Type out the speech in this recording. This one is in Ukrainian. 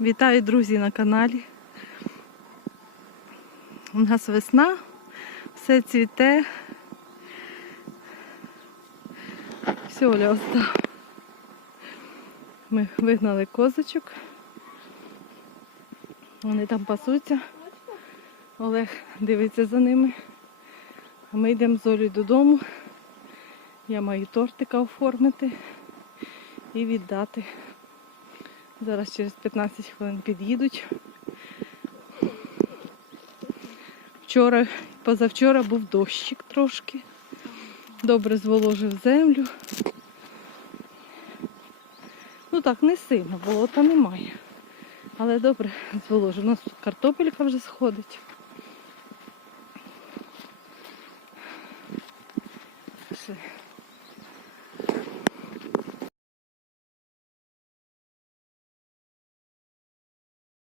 Вітаю, друзі, на каналі. У нас весна, все цвіте. Все, Оля остав. Ми вигнали козочок. Вони там пасуться. Олег дивиться за ними. А ми йдемо з Олею додому. Я маю тортика оформити і віддати. Зараз через 15 хвилин під'їдуть. Вчора, позавчора був дощик трошки. Добре зволожив землю. Ну так, не сильно, болота немає. Але добре зволожив. У нас тут картопелька вже сходить. Все.